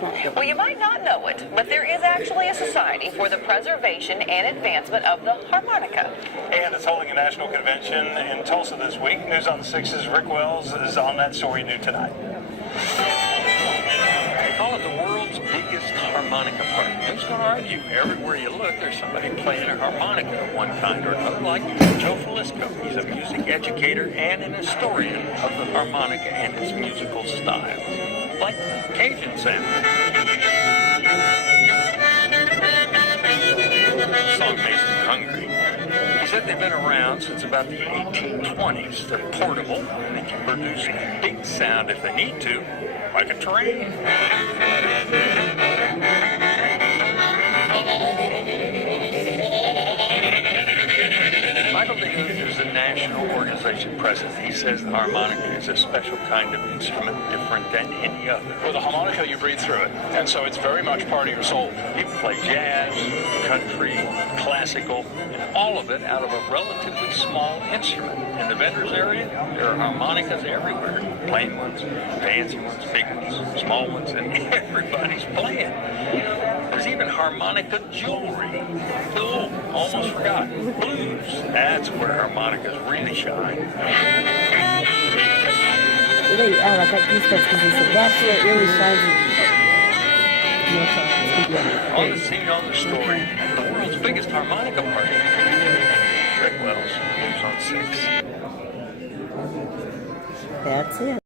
Well, you might not know it, but there is actually a society for the preservation and advancement of the harmonica. And it's holding a national convention in Tulsa this week. News on the 6's Rick Wells is on that story new tonight. They call it the world's biggest harmonica party. Who's going to argue? Everywhere you look, there's somebody playing a harmonica of one kind or another, like Joe Felisko. He's a music educator and an historian of the harmonica and its musical styles, like Cajun sound. Song based in Hungary. He said they've been around since about the 1820s. They're portable, and they can produce big sound if they need to, like a train. Michael DeHoon is the national organization president. He says the harmonica is a special kind of instrument, different than any other. With a harmonica, you breathe through it, and so it's very much part of your soul. People play jazz, country, classical, and all of it out of a relatively small instrument. In the vendors area, there are harmonicas everywhere. Plain ones, fancy ones, big ones, small ones, and everybody's playing. There's even harmonica jewelry. Oh, almost forgot. Blues. That's where harmonicas really shine. Like that piece that's that's where it really shines. On the scene, on the story, the world's biggest harmonica party. Rick Wells, News on 6. That's it.